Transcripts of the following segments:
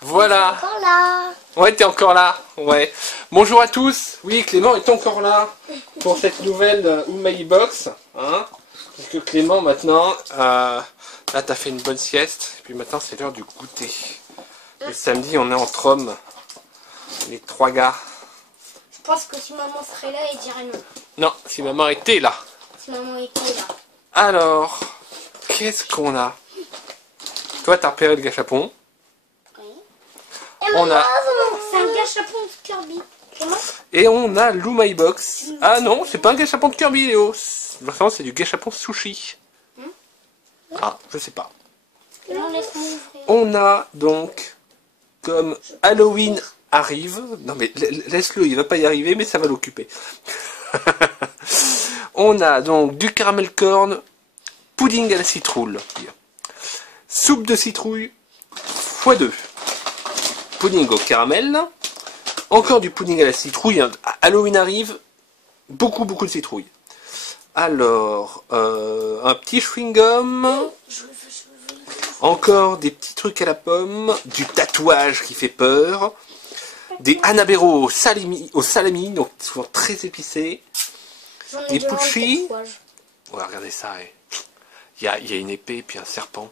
Voilà. Encore là. Ouais, t'es encore là. Ouais. Bonjour à tous. Oui, Clément est encore là pour cette nouvelle Umai Box. Hein, parce que Clément maintenant, là t'as fait une bonne sieste. Et puis maintenant c'est l'heure du goûter. Le samedi on est entre hommes. Les trois gars. Je pense que si maman serait là, elle dirait non. Non, si maman était là. Si maman était là. Alors, qu'est-ce qu'on a? Toi t'as repéré le gâchapon. Oui. On a... C'est un gâchapon de Kirby. Et on a l'Umai Box. Ah non, c'est pas un gâchapon de Kirby, Léo. Vraiment, c'est du gâchapon sushi. Ah, je sais pas. Non, laisse-moi ouvrir. On a donc, comme Halloween arrive... Non mais laisse-le, il va pas y arriver, mais ça va l'occuper. On a donc du caramel corn, pudding à la citrouille, soupe de citrouille x2, pudding au caramel, encore du pudding à la citrouille. Halloween arrive, beaucoup de citrouille. Alors, un petit chewing-gum, encore des petits trucs à la pomme, du tatouage qui fait peur, des hanaberos au salami, donc souvent très épicés, des pucci. Ouais, regardez ça, il y a une épée et puis un serpent,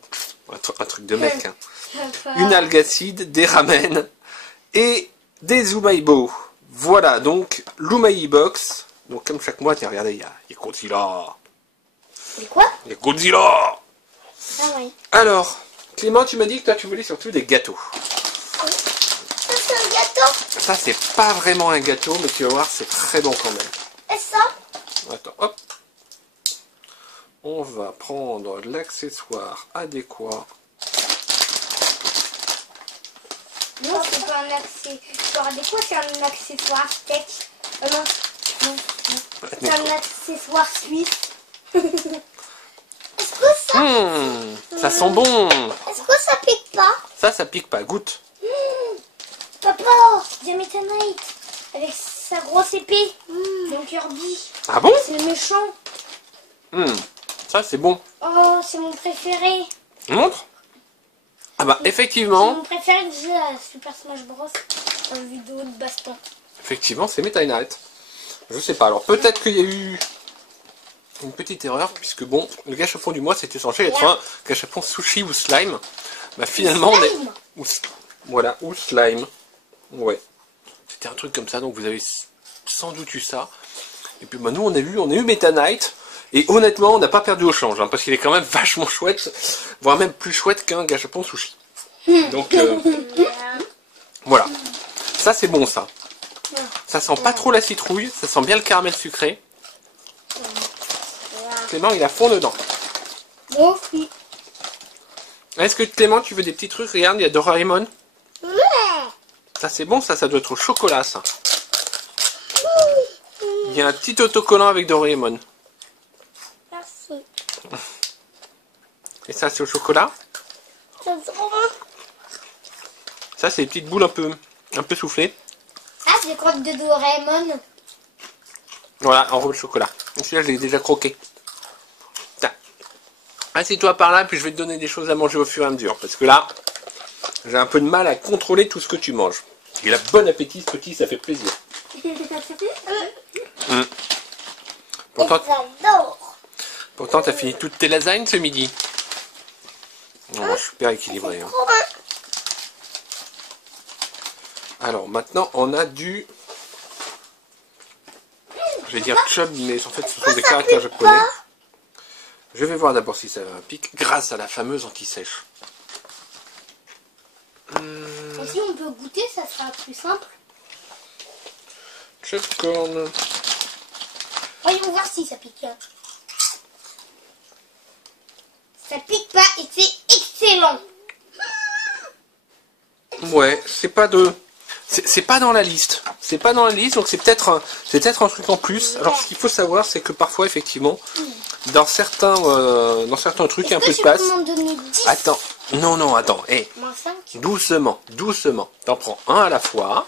un truc de mec. Hein. Une algue acide, des ramen et des umaibo. Voilà, donc l'Umai Box. Donc comme chaque mois, tiens, regardez, il y a Godzilla. Mais quoi? Il y a Godzilla. Ah oui. Alors, Clément, tu m'as dit que toi tu voulais surtout des gâteaux. Ça c'est un gâteau. Ça c'est pas vraiment un gâteau, mais tu vas voir, c'est très bon quand même. Et ça? Attends, hop. On va prendre l'accessoire adéquat. Non, c'est pas un accessoire adéquat, c'est un accessoire steak. Non. C'est un accessoire suisse. Est-ce que ça... Ça sent bon. Est-ce que ça pique pas? Ça pique pas, goûte. Papa, Diameta Knight avec sa grosse épée. Mon Kirby. Ah bon? C'est le méchant. Ça c'est bon. Oh, c'est mon préféré. Montre. Ah bah C'est effectivement, mon préféré que j'ai à Super Smash Bros. En vidéo de baston. effectivement c'est Meta Knight. Je sais pas, alors peut-être qu'il y a eu une petite erreur, puisque bon, le gâchapon du mois c'était censé être un gâchapon sushi ou slime. Bah finalement on est... Slime. Voilà, ou slime. Ouais. C'était un truc comme ça, donc vous avez sans doute eu ça. Et puis bah, nous on a eu Meta Knight. Et honnêtement, on n'a pas perdu au change, hein, parce qu'il est quand même vachement chouette, voire même plus chouette qu'un gâchapon sushi. Donc voilà. Ça c'est bon ça. Ça sent pas trop la citrouille, ça sent bien le caramel sucré. Clément il a fond dedans. Bon, oui. Est-ce que Clément tu veux des petits trucs? Regarde, il y a Doraemon. Ça c'est bon, ça doit être au chocolat ça. Il y a un petit autocollant avec Doraemon. Merci. Et ça c'est au chocolat. Ça c'est des petites boules un peu soufflées. Ah, c'est les crottes de Doraemon. Voilà, en robe de chocolat. Celui-là je l'ai déjà croqué. Tiens. Assieds-toi par là, puis je vais te donner des choses à manger au fur et à mesure. Parce que là, j'ai un peu de mal à contrôler tout ce que tu manges. Il a bon appétit ce petit, ça fait plaisir. Pourtant t'as fini toutes tes lasagnes ce midi. Oh, super équilibré. Hein. Alors maintenant on a du... Je vais dire chub, mais en fait ce sont des caractères japonais. Je vais voir d'abord si ça pique grâce à la fameuse anti-sèche. Si on peut goûter, ça sera plus simple. Chub corn. Voyons voir si ça pique. Ça pique pas et c'est excellent. Ouais, c'est pas de... C'est pas dans la liste. C'est pas dans la liste, donc c'est peut-être un truc en plus. Alors ce qu'il faut savoir, c'est que parfois, effectivement, dans certains trucs, il y a un peu de place. Attends, non, attends. Hey, doucement. T'en prends un à la fois.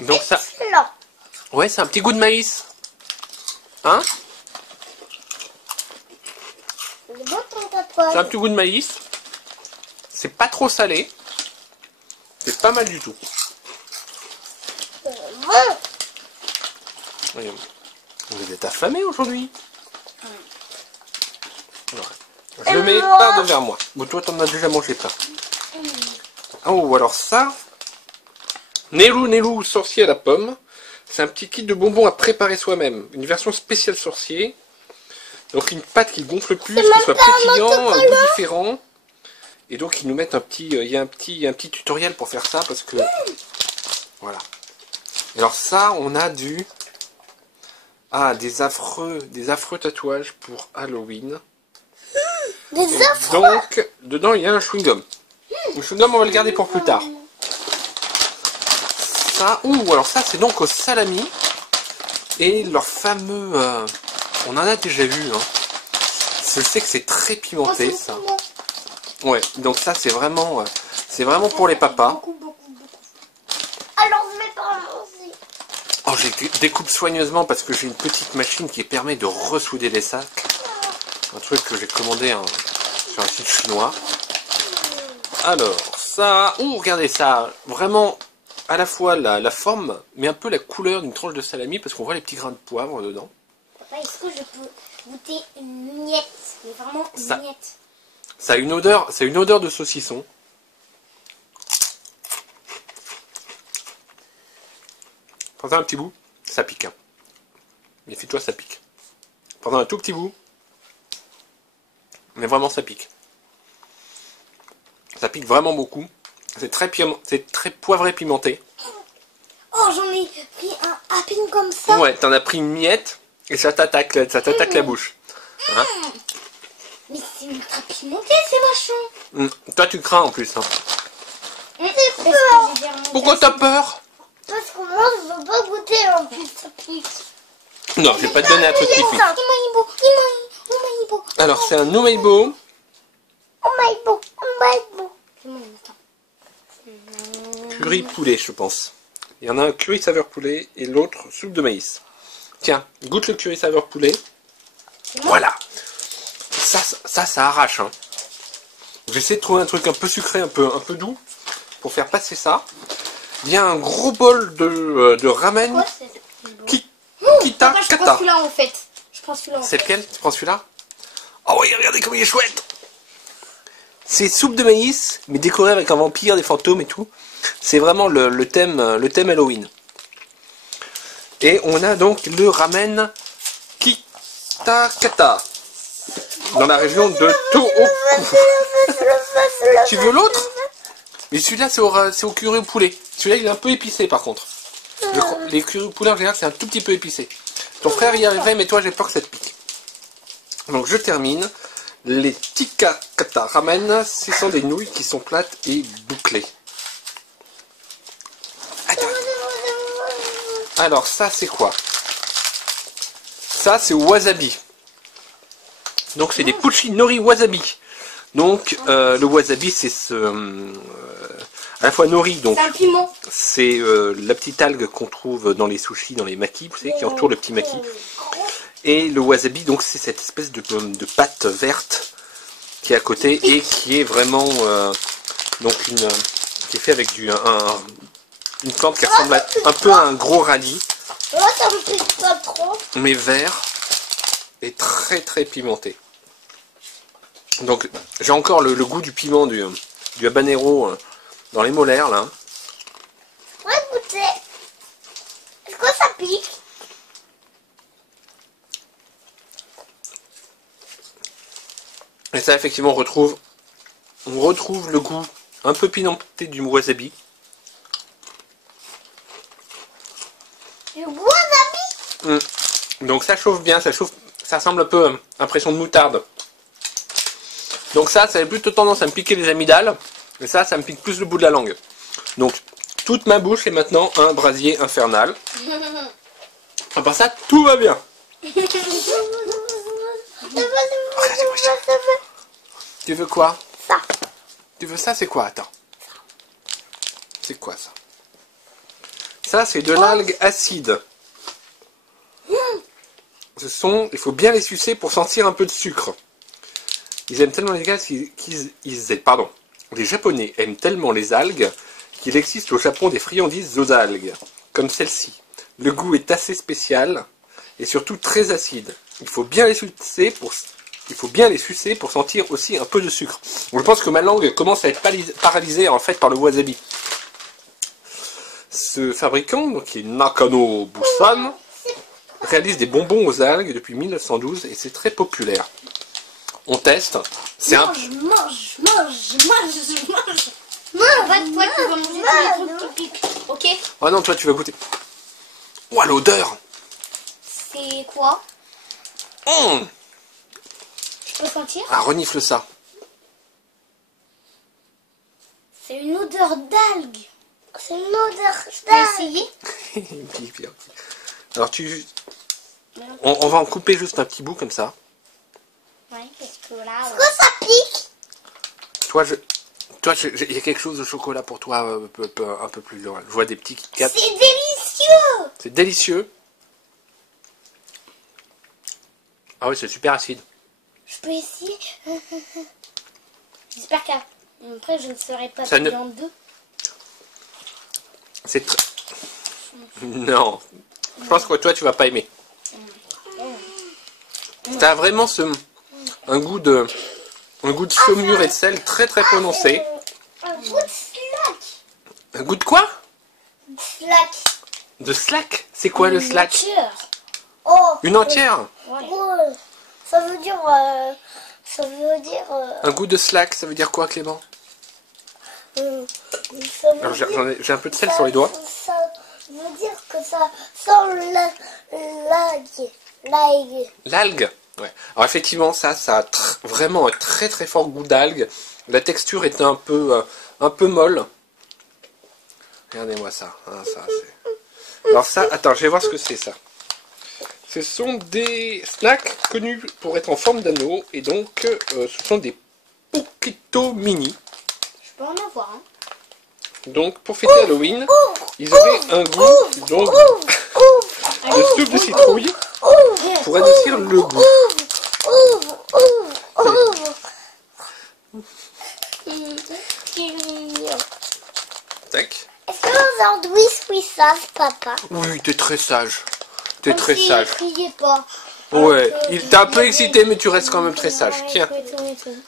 Donc ça... Ouais, c'est un petit goût de maïs. Hein? C'est bon ton C'est un tatouage. petit goût de maïs. C'est pas trop salé. C'est pas mal du tout. Bon. Voyons. Vous êtes affamés aujourd'hui. Alors, je le mets pas devant moi. Bon, toi, t'en as déjà mangé plein. Oh, alors ça. Nélou, sorcier à la pomme. C'est un petit kit de bonbons à préparer soi-même. Une version spéciale sorcier. Donc une pâte qui gonfle plus, qui soit pétillant, un goût différent. Et donc ils nous mettent un petit, il y a un petit tutoriel pour faire ça parce que voilà. Et alors ça, on a des affreux tatouages pour Halloween. Des affreux. Donc dedans il y a un chewing-gum. Le chewing-gum on va le garder pour plus tard. Ça, alors ça c'est donc au salami et leur fameux, on en a déjà vu. Hein. Je sais que c'est très pimenté ça. Ouais, donc ça c'est vraiment pour les papas. Beaucoup. Alors mes parents aussi. Oh, je découpe soigneusement parce que j'ai une petite machine qui permet de ressouder des sacs. Un truc que j'ai commandé sur un site chinois. Alors, ça... regardez ça. Vraiment, à la fois la forme, mais un peu la couleur d'une tranche de salami parce qu'on voit les petits grains de poivre dedans. Papa, est-ce que je peux goûter une miette? Mais vraiment une miette. Ça a une odeur de saucisson. Prends un petit bout, ça pique. Hein. Méfie-toi, ça pique. Prends un tout petit bout. Mais vraiment, ça pique. Ça pique vraiment beaucoup. C'est très poivré pimenté. Oh, j'en ai pris un à peine comme ça. Ouais, t'en as pris une miette et ça t'attaque la bouche. Hein? Mais c'est ultra pimenté ces machins. Toi, tu crains en plus. Hein. J'ai peur. Pourquoi t'as peur? Parce que moi, je veux pas goûter en plus, ça pique. Non, je vais pas te donner un truc qui pique. Imaibo. Alors, c'est un Numaibo. Imaibo. Curry poulet, je pense. Il y en a un curry saveur poulet et l'autre soupe de maïs. Tiens, goûte le curry saveur poulet. Voilà. Ça arrache. Hein. J'essaie de trouver un truc un peu sucré, un peu doux pour faire passer ça. Il y a un gros bol de ramen. Kita Je prends celui-là en fait. C'est lequel? Tu prends celui-là? Oh oui, regardez comme il est chouette. C'est soupe de maïs, mais décoré avec un vampire, des fantômes et tout. C'est vraiment le thème Halloween. Et on a donc le ramen Kitakata dans la région de Tohoku. Tu veux l'autre? Mais celui-là c'est au curry au poulet. Celui-là il est un peu épicé par contre. Les curry au poulet en général c'est un tout petit peu épicé. Ton frère y arriverait mais toi j'ai peur que ça te pique. Donc je termine. Les Tikakata ramen, ce sont des nouilles qui sont plates et bouclées. Attends. Alors ça c'est quoi? Ça c'est wasabi. Donc c'est des puchi nori wasabi. Donc le wasabi c'est à la fois nori, donc c'est un piment. C'est la petite algue qu'on trouve dans les sushis, dans les makis, vous savez, qui entoure le petit maki. Et le wasabi, donc c'est cette espèce de pâte verte qui est à côté et qui est vraiment qui est fait avec une plante qui ressemble un peu à un gros radis. Moi ça me pique pas trop. Mais vert et très très pimenté. Donc j'ai encore le goût du piment du habanero dans les molaires là. Ouais, goûter. Est-ce que ça pique? Et ça effectivement on retrouve le goût un peu pimenté du wasabi. Du wasabi? Donc ça chauffe bien, ça ressemble un peu à impression de moutarde. Donc ça avait plutôt tendance à me piquer les amygdales. Et ça me pique plus le bout de la langue. Donc toute ma bouche est maintenant un brasier infernal. À part ça, tout va bien. Tu veux quoi? Ça. Tu veux ça? C'est quoi? Attends. C'est quoi ça? Ça, c'est de l'algue acide. Il faut bien les sucer pour sentir un peu de sucre. ils aiment tellement les gaz pardon. Les Japonais aiment tellement les algues qu'il existe au Japon des friandises aux algues, comme celle-ci. Le goût est assez spécial et surtout très acide. Il faut bien les sucer pour sentir aussi un peu de sucre. Je pense que ma langue commence à être paralysée en fait par le wasabi. Ce fabricant, donc, qui est Nakano Busan, réalise des bonbons aux algues depuis 1912 et c'est très populaire. On teste. C'est un... Mange. En fait, toi, tu vas manger tous les trucs qui piquent, ok? Oh non, toi, tu vas goûter. Oh, l'odeur! C'est quoi? Mmh. Je peux sentir? Ah, renifle ça. C'est une odeur d'algue. C'est une odeur d'algue. Je peux essayer? Alors, on va en couper juste un petit bout comme ça. Ouais, parce que là... Est-ce que ça pique? Toi, il y a quelque chose de chocolat pour toi un peu plus loin. Je vois des petits Kit Kat. C'est délicieux! C'est délicieux. Ah oui, c'est super acide. Je peux essayer? J'espère qu'après je ne serai pas Ça en deux. C'est très... Non. Je pense que toi, tu vas pas aimer. T'as vraiment un goût de saumure et de sel très très prononcé. Un goût de slack. Un goût de quoi? Slack. De slack? C'est quoi le slack? Entière. Oh. Une entière? Ouais. Ça veut dire... Un goût de slack, ça veut dire quoi, Clément? Alors, j'ai un peu de sel sur les doigts. Ça veut dire que ça sent l'algue. L'algue? Ouais. Alors effectivement, ça a vraiment un très très fort goût d'algue. La texture est un peu molle. Regardez-moi ça. Ah, ça alors ça, attends, je vais voir ce que c'est ça. Ce sont des snacks connus pour être en forme d'anneau. Et donc, ce sont des Pokéto Mini. Je peux en avoir un. Donc, pour fêter Halloween, ils auraient un goût donc, de soupe de citrouille pour adoucir le goût. Tac. Est-ce que aujourd'hui je suis sage, papa? Oui, t'es très sage. T'es très si sage. Il criait pas. Ouais, il t'a un peu excité, mais tu restes quand même très sage. Tiens,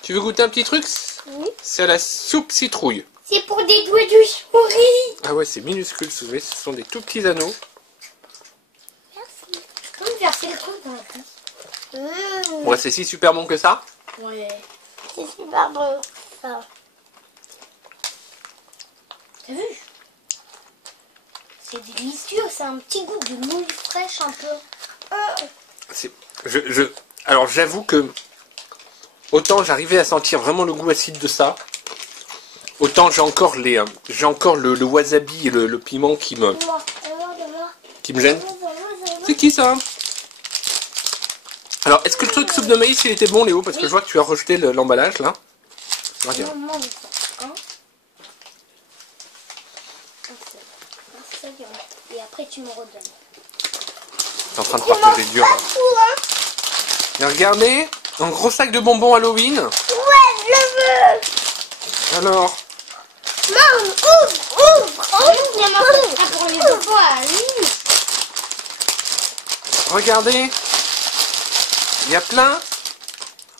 tu veux goûter un petit truc? Oui. C'est à la soupe citrouille. C'est pour des doigts de souris. Ah ouais, c'est minuscule, vous voyez, ce sont des tout petits anneaux. Merci. Comme verser le compte dans la place. Ouais, c'est si super bon que ça. Ouais. C'est super bon, ça. T'as vu? C'est délicieux, c'est un petit goût de nouilles fraîches un peu. Alors j'avoue que autant j'arrivais à sentir vraiment le goût acide de ça, autant j'ai encore le wasabi et le piment qui me gêne. C'est qui ça? Alors est-ce que le truc soupe de maïs il était bon, Léo? Parce que je vois que tu as rejeté l'emballage là. Regarde. Et après tu me redonnes. T'es en train de partager dur. Et regardez, un gros sac de bonbons Halloween. Ouais, je le veux. Alors, Maman, ouvre. Pour les enfants, regardez, il y a plein.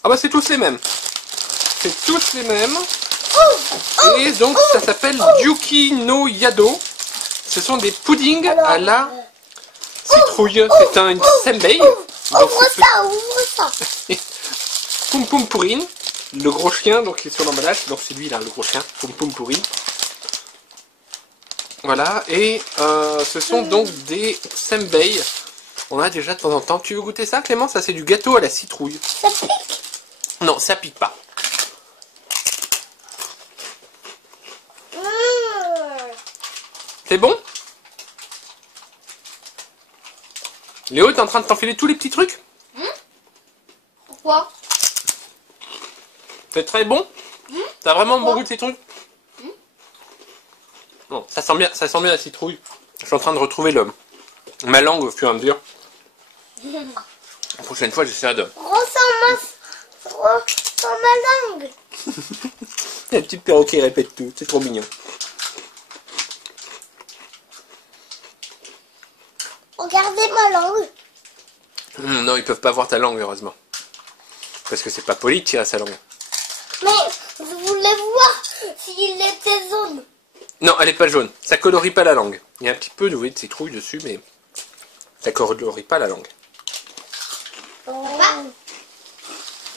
Ah bah c'est tous les mêmes. C'est tous les mêmes. Et donc ça s'appelle Yuki no Yado. Ce sont des puddings à la citrouille. C'est un senbei. Ouvre ça. Poum Poum Pourine. Le gros chien, donc qui est sur l'emballage. Donc c'est lui là, le gros chien. Poum Poum Pourine. Voilà. Et ce sont donc des senbei. On a déjà de temps en temps. Tu veux goûter ça, Clément? Ça c'est du gâteau à la citrouille. Ça pique? Non, ça pique pas. C'est bon? Léo, t'es en train de t'enfiler tous les petits trucs? Pourquoi? C'est très bon? T'as vraiment bon goût de ces trucs? Non, ça sent bien la citrouille. Je suis en train de retrouver ma langue au fur et à mesure. La prochaine fois, j'essaierai de... Ressemble sent ma langue. Il y a un petit perroquet qui répète tout, c'est trop mignon. Regardez ma langue. Non, ils peuvent pas voir ta langue, heureusement. Parce que c'est pas poli de tirer à sa langue. Mais je voulais voir s'il était jaune. Non, elle est pas jaune. Ça colorie pas la langue. Il y a un petit peu de citrouille dessus, mais ça colorie pas la langue.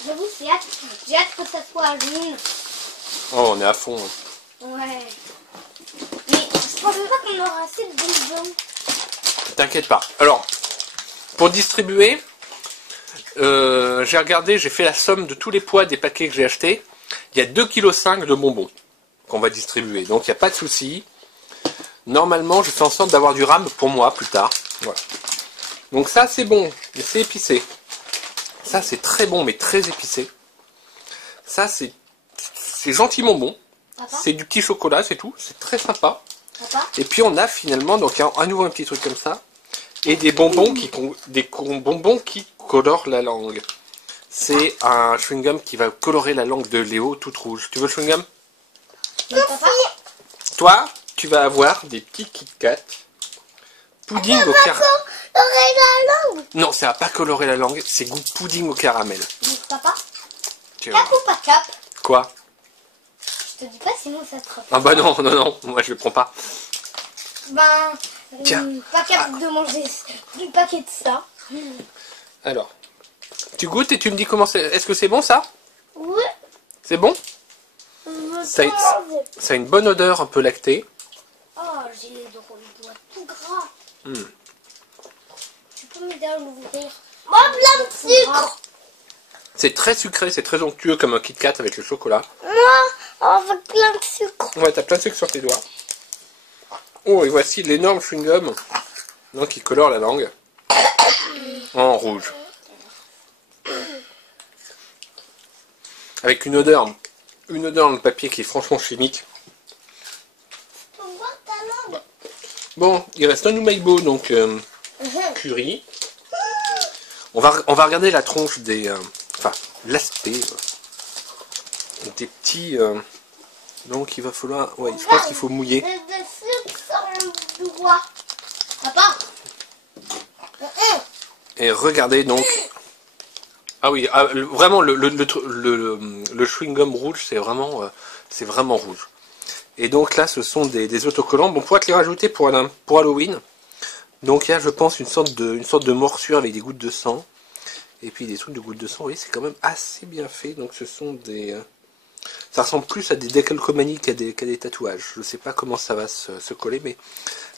J'avoue, j'ai hâte que ça soit jaune. Oh, on est à fond. Hein. Ouais. Mais je pense pas qu'on aura assez de bonbons. T'inquiète pas. Alors, pour distribuer, j'ai regardé, j'ai fait la somme de tous les poids des paquets que j'ai achetés. Il y a 2,5 kg de bonbons qu'on va distribuer. Donc, il n'y a pas de souci. Normalement, je fais en sorte d'avoir du rame pour moi plus tard. Voilà. Donc ça, c'est bon. Et c'est épicé. Ça, c'est très bon, mais très épicé. Ça, c'est gentiment bon. C'est du petit chocolat, c'est tout. C'est très sympa. Papa. Et puis, on a finalement donc à nouveau un petit truc comme ça. Et des bonbons bonbons qui colorent la langue. C'est un chewing-gum qui va colorer la langue de Léo toute rouge. Tu veux le chewing-gum? Papa. Toi, tu vas avoir des petits Kit Kat. Pudding au caramel. Colorer la langue. Non, ça va pas colorer la langue. C'est goût pudding au caramel. Papa. Tu Cap ou pas cap? Quoi? Je te dis pas, sinon ça te refait. Ah bah non, non, non. Moi, je le prends pas. Ben, Tiens. pas capable de manger du paquet de ça. Alors, tu goûtes et tu me dis comment c'est. Est-ce que c'est bon ça? Oui. C'est bon? Ça Ça a une bonne odeur un peu lactée. Oh, j'ai les doigts tout gras. Mm. Tu peux m'aider à l'ouvrir? Moi, plein de sucre. C'est très sucré, c'est très onctueux comme un Kit Kat avec le chocolat. Moi, avec plein de sucre. Ouais, t'as plein de sucre sur tes doigts. Oh, et voici l'énorme chewing-gum donc, qui colore la langue en rouge. Avec une odeur dans le papier qui est franchement chimique. Tu peux voir ta langue? Bon, il reste un Noumaïbo, donc curry. On va regarder la tronche des... enfin, l'aspect des petits... donc il va falloir... Ouais, je pense qu'il faut mouiller. J'ai des sucres sur le doigt. Papa. Et regardez donc... Ah oui, vraiment le chewing-gum rouge, c'est vraiment rouge. Et donc là, ce sont des autocollants. Bon, on pourra te les rajouter pour Halloween. Donc il y a, je pense, une sorte de morsure avec des gouttes de sang. Et puis des trucs de gouttes de sang. Vous voyez, c'est quand même assez bien fait. Donc ce sont des... ça ressemble plus à des décalcomanies qu'à des tatouages. Je ne sais pas comment ça va se coller, mais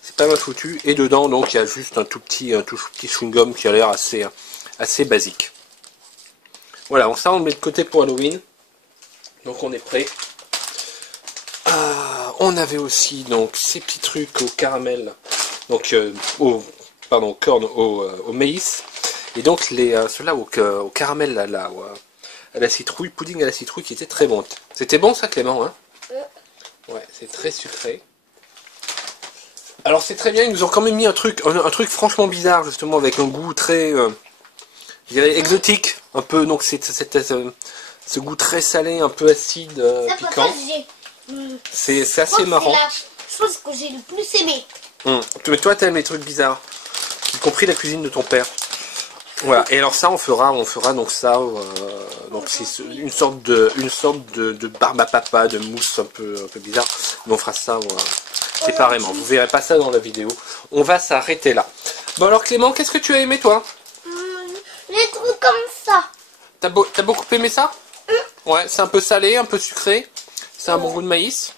c'est pas mal foutu. Et dedans, donc, il y a juste un tout petit chewing-gum qui a l'air assez basique. Voilà, donc ça on le met de côté pour Halloween. Donc on est prêt. On avait aussi donc ces petits trucs au caramel. Donc au corn au maïs. Et donc ceux-là au caramel à la citrouille, pudding à la citrouille qui était très bon. C'était bon ça Clément, hein? Ouais, c'est très sucré. Alors c'est très bien, ils nous ont quand même mis un truc franchement bizarre justement avec un goût très je dirais exotique, un peu, donc c'est ce goût très salé, un peu acide, piquant. C'est assez marrant. C'est la chose que j'ai le plus aimé. Mais toi t'aimes les trucs bizarres, y compris la cuisine de ton père. Voilà, et alors ça on fera donc ça, donc c'est une sorte de barbe à papa, de mousse un peu bizarre, mais on fera ça séparément. Vous verrez pas ça dans la vidéo. On va s'arrêter là. Bon alors Clément, qu'est-ce que tu as aimé toi? Les trucs comme ça. T'as beaucoup aimé ça? Ouais, c'est un peu salé, un peu sucré. C'est un bon goût de maïs.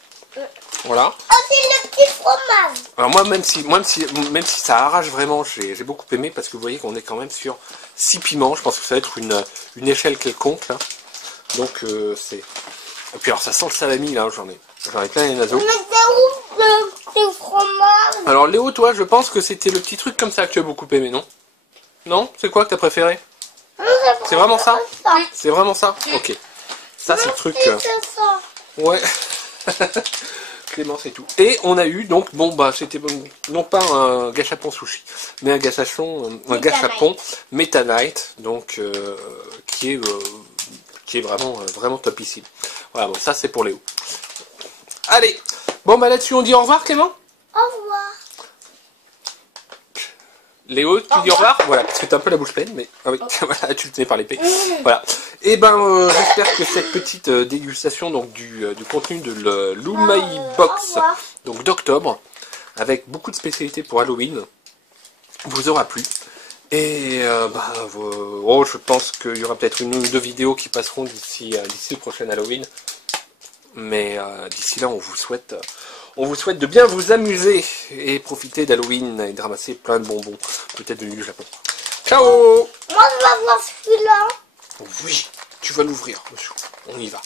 Voilà. Oh, c'est le petit fromage. Alors moi, même si ça arrache vraiment, j'ai beaucoup aimé parce que vous voyez qu'on est quand même sur 6 piments. Je pense que ça va être une échelle quelconque là. Donc c'est... Et puis alors ça sent le salami là, j'en ai plein les naseaux. Mais c'est où le petit fromage? Alors Léo, toi, je pense que c'était le petit truc comme ça que tu as beaucoup aimé, non? Non? C'est quoi que tu as préféré? C'est vraiment ça? C'est vraiment ça? Ok. Ça c'est le truc... C'est ça. Ouais. Clément, c'est tout. Et on a eu donc, bon bah c'était non pas un gâchapon sushi, mais un gâchapon Meta Night, donc qui qui est vraiment, vraiment topissime. Voilà, bon, ça c'est pour Léo. Allez, bon bah là-dessus on dit au revoir Clément. Au revoir. Léo, tu dis au revoir. Voilà, parce que t'as un peu la bouche pleine, mais ah oui, voilà, tu le tenais par l'épée. Voilà. Et ben, j'espère que cette petite dégustation donc du contenu de l'Umai Box, donc d'octobre, avec beaucoup de spécialités pour Halloween, vous aura plu. Et je pense qu'il y aura peut-être une ou deux vidéos qui passeront d'ici le prochain Halloween. Mais d'ici là, on vous souhaite de bien vous amuser et profiter d'Halloween et de ramasser plein de bonbons, peut-être venus du Japon. Ciao! Moi, je vais voir celui-là. Oui, tu vas l'ouvrir, monsieur. On y va.